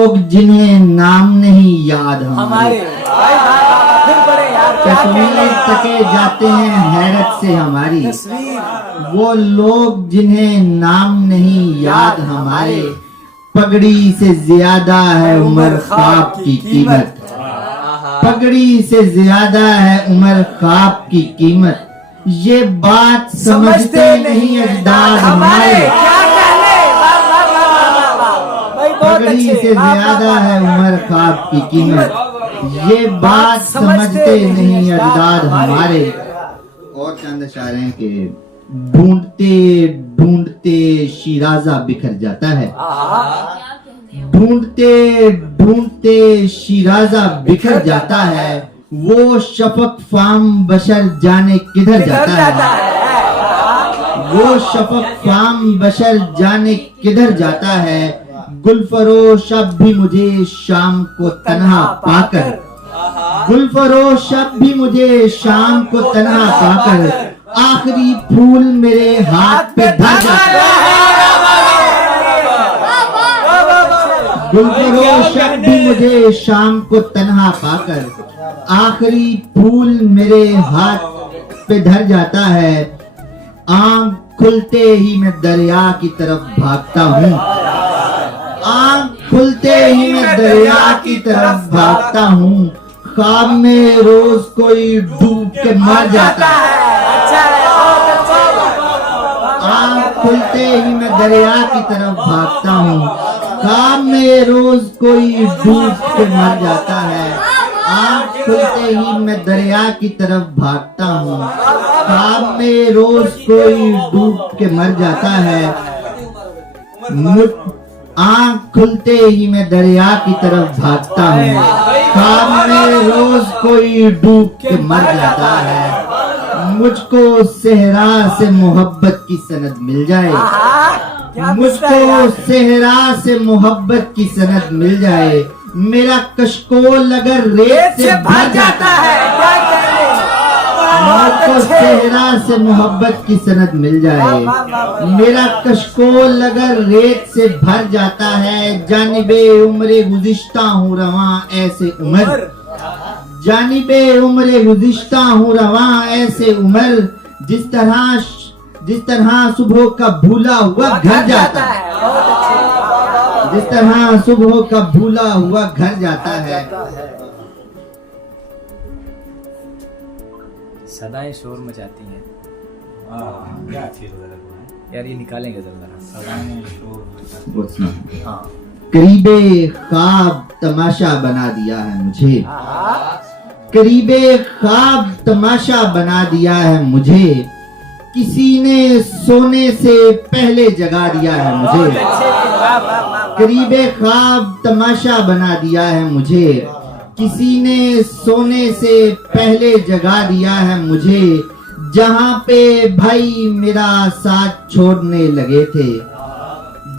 लोग जिन्हें नाम नहीं याद हमारे तस्वीर तके जाते हैं हैरत से हमारी। वो लोग जिन्हें नाम नहीं याद हमारे, पगड़ी से ज्यादा है उमर ख्वाब की कीमत। पगड़ी से ज्यादा है उमर ख्वाब की कीमत। ये बात समझते नहीं अजदाद हमारे। पगड़ी से ज्यादा है उमर ख्वाब की कीमत। ये बात समझते नहीं अजदाद हमारे। और चंद इशारे हैं कि ढूंढते ढूंढते शिराजा बिखर जाता है। ढूंढते ढूंढते शिराजा बिखर जाता है। वो शफक फाम बशर जाने किधर जाता है। वो शफक फाम बशर जाने किधर जाता है। गुलफरोश अब भी मुझे शाम को तन्हा पाकर, गुलफरोश अब भी मुझे शाम को तन्हा पाकर, आखिरी फूल मेरे हाथ पे धर जाता है। गुलफरोश अब भी मुझे शाम को तन्हा पाकर, आखिरी फूल मेरे हाथ पे धर जाता है। आंख खुलते ही मैं दरिया की तरफ भागता हूँ। आंख खुलते ही मैं दरिया की तरफ भागता हूँ। ख्वाब में रोज कोई डूब के मर जाता है। आंख खुलते ही मैं दरिया की तरफ भागता हूँ। ख्वाब में रोज कोई डूब के मर जाता है। आंख खुलते ही मैं दरिया की तरफ भागता हूँ। ख्वाब में रोज कोई डूब के मर जाता है। आंख खुलते ही मैं दरिया की तरफ भागता हूँ। ख्वाब में रोज कोई डूब के मर जाता है। मुझको सेहरा से मोहब्बत की सनद मिल जाए। मुझको सेहरा से मोहब्बत की सनद मिल जाए। मेरा कशकोल अगर रेत से भर जाता है। मुझको सेहरा से मोहब्बत की सनद मिल जाए। मेरा कशकोल अगर रेत से भर जाता है। जानिबे उम्रे गुज़िश्ता हूँ रवां ऐसे उमर। जानिबे उम्रे गुज़िश्ता हूँ रवां ऐसे उमर। जिस तरह सुबह का भूला हुआ घर जाता है। जिस तरह सुबह का भूला हुआ घर जाता है। सदाएं शोर मचाती हैं। क्या अच्छी है यार, ये निकालेंगे जरा। हाँ। करीबे ख्वाब तमाशा बना दिया है मुझे। करीबे ख्वाब तमाशा बना दिया है मुझे। किसी ने सोने से पहले जगा दिया है मुझे। करीबे ख्वाब तमाशा बना दिया है मुझे। किसी ने सोने से पहले जगा दिया है मुझे। जहाँ पे भाई मेरा साथ छोड़ने लगे थे।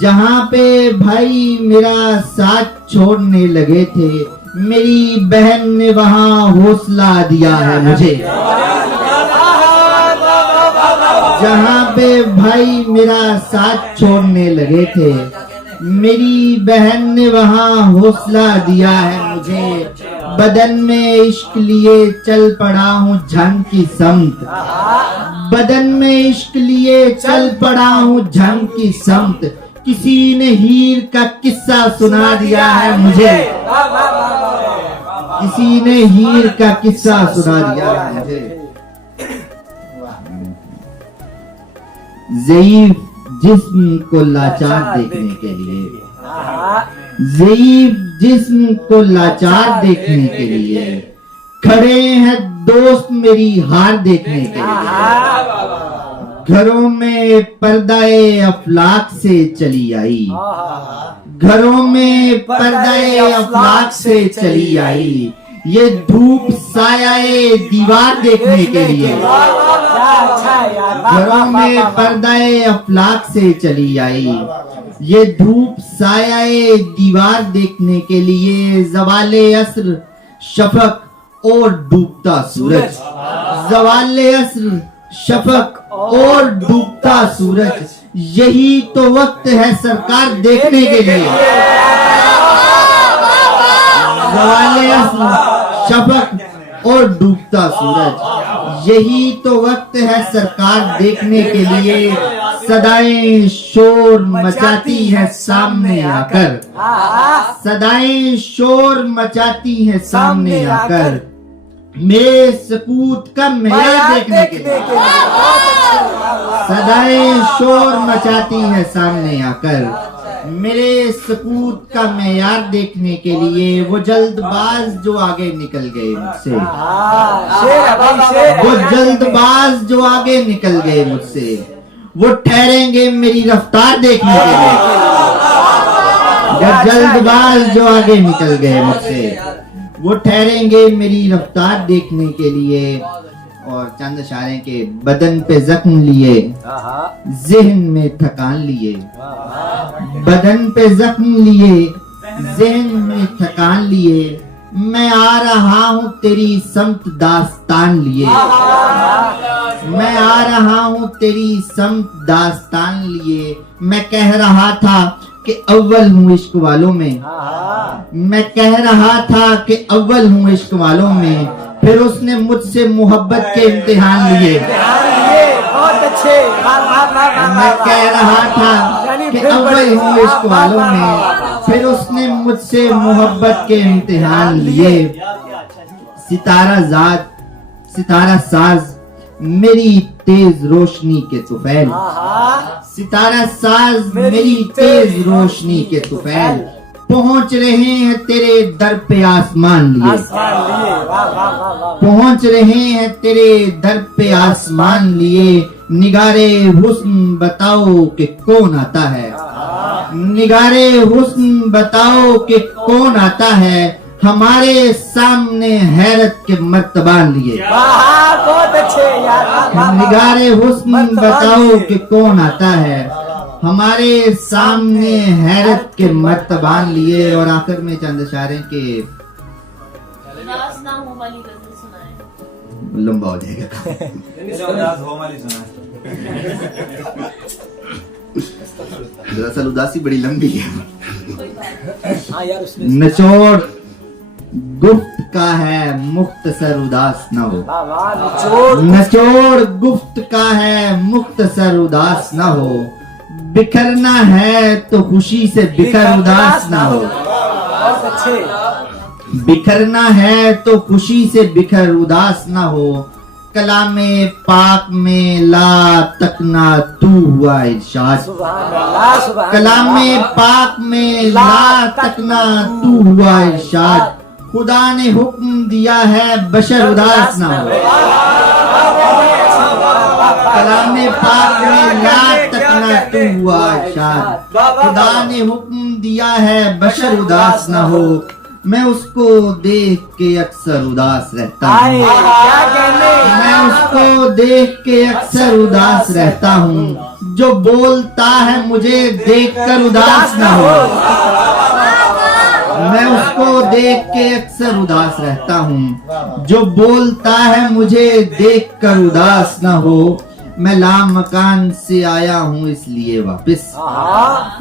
जहाँ पे भाई मेरा साथ छोड़ने लगे थे। मेरी बहन ने वहाँ हौसला दिया है मुझे। जहाँ पे भाई मेरा साथ छोड़ने लगे थे। मेरी बहन ने वहाँ हौसला दिया है मुझे। बदन में इश्क लिए चल पड़ा हूँ झंग की समत। बदन में इश्क लिए चल पड़ा हूँ झंग की समत। किसी ने हीर का किस्सा सुना दिया है मुझे। किसी ने हीर का किस्सा सुना दिया है मुझे। ज़ईफ जिस्म को लाचार देखने के लिए। ज़ईफ जिस्म को लाचार देखने के लिए। खड़े हैं दोस्त मेरी हार देखने के लिए। घरों में पर्दाए अफलाक से चली आई। घरों में पर्दाए अफलाक से चली आई। ये धूप सायाए दीवार देखने के लिए। घरों में पर्दाए अफलाक से चली आई। ये धूप सायाए दीवार देखने के लिए। ज़वाले अस्र शफक और डूबता सूरज। ज़वाले अस्र शफक और डूबता सूरज। यही तो वक्त है सरकार देखने के लिए। सवाले शफक और डूबता सूरज, यही तो वक्त है सरकार देखने के लिए, सदाएं शोर मचाती है सामने आकर, सदाएं शोर मचाती है सामने आकर, मेरे सकूत का मेयार देखने के लिए, सदाएं शोर मचाती है सामने आकर, मेरे सकूत का मेयार देखने के लिए। वो जल्दबाज जो आगे निकल गए मुझसे, वो जल्दबाज जो आगे निकल गए मुझसे, वो ठहरेंगे मेरी रफ्तार देखने के लिए। वो जल्दबाज जो आगे निकल गए मुझसे, वो ठहरेंगे मेरी रफ्तार देखने के लिए। और चंद इशारे के बदन पे जख्म लिए, जहन में थकान लिए, बदन पे जख्म लिए, जहन में थकान लिए, मैं आ रहा हूँ तेरी समत दास्तान लिए, मैं आ रहा हूँ तेरी समत दास्तान लिए। मैं कह रहा था कि अव्वल हूँ इश्क वालों में, मैं कह रहा था कि अव्वल हूँ इश्क वालों में, फिर उसने मुझसे मोहब्बत के इम्तिहान लिए। बहुत अच्छे, मैं कह रहा था कि अव्वल हूँ इश्क वालों में, फिर उसने मुझसे मोहब्बत के इम्तिहान लिए। सितारा जाद, सितारा साज मेरी तेज रोशनी के तुफैल, सितारा साज मेरी तेज रोशनी के तुफैल, पहुंच रहे हैं तेरे दर पे आसमान लिए, पहुंच रहे हैं तेरे दर पे आसमान लिए। निगारे हुस्न बताओ कि कौन आता है, निगारे हुस्न बताओ कि कौन आता है, हमारे सामने हैरत के मर्तबान लिए। बहुत अच्छे यार, निगारे हुस्न बताओ कि कौन आता है, हमारे सामने हैरत के मर्तबान लिए। और आखिर में चंद इशारे के उदास ना हो वाली गजल सुनाए। लंबा हो जाएगा। दरअसल उदासी बड़ी लंबी है। हाँ यार उसमें निचोड़ गुफ्त का है मुख्तसर उदास न हो, निचोड़ गुफ्त का है मुख्तसर उदास न हो, बिखरना है तो खुशी से बिखर उदास ना हो, बहुत अच्छे, बिखरना है तो खुशी से बिखर उदास ना हो। कलामे पाक में ला तकना तू हुआ इरशाद, कलामे पाक में ला तकना तू हुआ इरशाद, खुदा ने हुक्म दिया है बशर उदास ना हो। कलामे पाक में ला तकना तू हुआ इरशाद, खुदा ने हुक्म दिया है बशर उदास ना हो। मैं उसको देख के अक्सर उदास रहता हूँ, मैं उसको देख के अक्सर उदास रहता हूँ, जो बोलता है मुझे देखकर उदास ना हो। मैं उसको देख के अक्सर उदास रहता हूँ, जो बोलता है मुझे देखकर उदास ना हो। मैं लाम मकान से आया हूँ इसलिए वापस,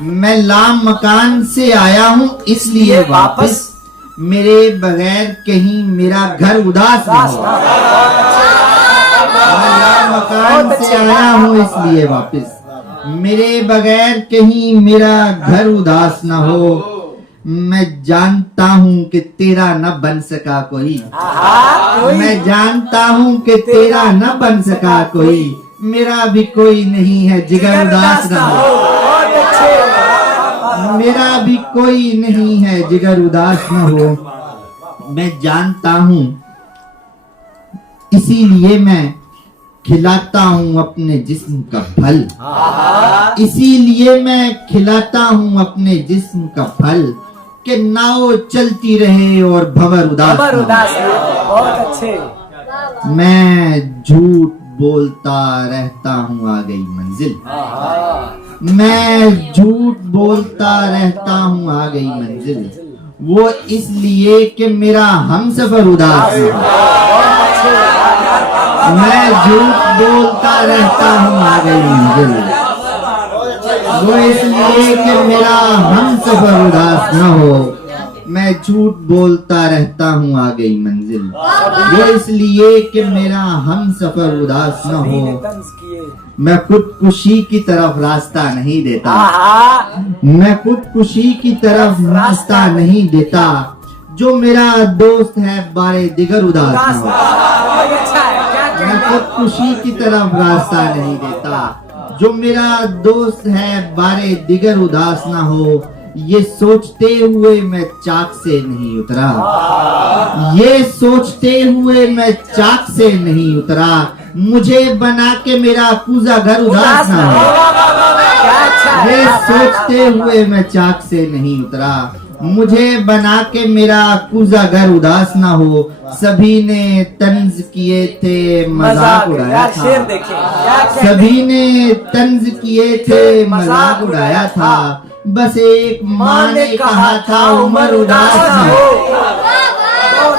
मैं लाम मकान से आया हूँ इसलिए वापस, मेरे बगैर कहीं मेरा घर उदास ना हो। मैं लाम मकान से आया हूँ इसलिए वापस, मेरे बगैर कहीं मेरा घर उदास ना हो। मैं जानता हूँ कि तेरा न बन सका कोई, मैं जानता हूँ कि तेरा न बन सका कोई, मेरा भी कोई नहीं है जिगर उदास ना हो। मेरा भी कोई नहीं है जिगर उदास न हो। मैं जानता हूँ इसीलिए मैं खिलाता हूँ अपने जिस्म का फल, इसीलिए मैं खिलाता हूँ अपने जिस्म का फल, कि नाव चलती रहे और भंवर उदास न हो। बहुत अच्छे, मैं झूठ बोलता रहता हूँ आ गई मंजिल, मैं झूठ बोलता रहता हूँ आ गई मंजिल, वो इसलिए कि मेरा हमसफर उदास न हो। मैं झूठ बोलता रहता हूँ आ गई मंजिल, वो इसलिए कि मेरा हमसफर उदास न हो। मैं झूठ बोलता रहता हूँ आ गई मंजिल, वो इसलिए कि मेरा हम सफर उदास न सभी ने हो। तंज किए। मैं खुदकुशी की तरफ रास्ता नहीं देता, आहा, मैं खुदकुशी की तरफ रास्ता नहीं देता। जो मेरा दोस्त है बारे दिगर उदास न हो। बहुत अच्छा है, क्या मैं कहना। खुदकुशी की तरफ रास्ता नहीं देता। जो मेरा दोस्त है बारे दिगर उदास ना हो। ये सोचते हुए मैं चाक से नहीं उतरा, ये सोचते हुए मैं चाक से नहीं उतरा। मुझे बना के मेरा कूजा घर उदास ना हो। क्या अच्छा है। ये सोचते हुए मैं चाक से नहीं उतरा। मुझे बना के मेरा कूजा घर उदास ना हो। सभी ने तंज किए थे मजाक उड़ाया यार शेर था, देखे क्या कहने। सभी ने तंज किए थे मजाक उड़ाया था। बस एक माँ ने कहा था उमर उदास न हो। बहुत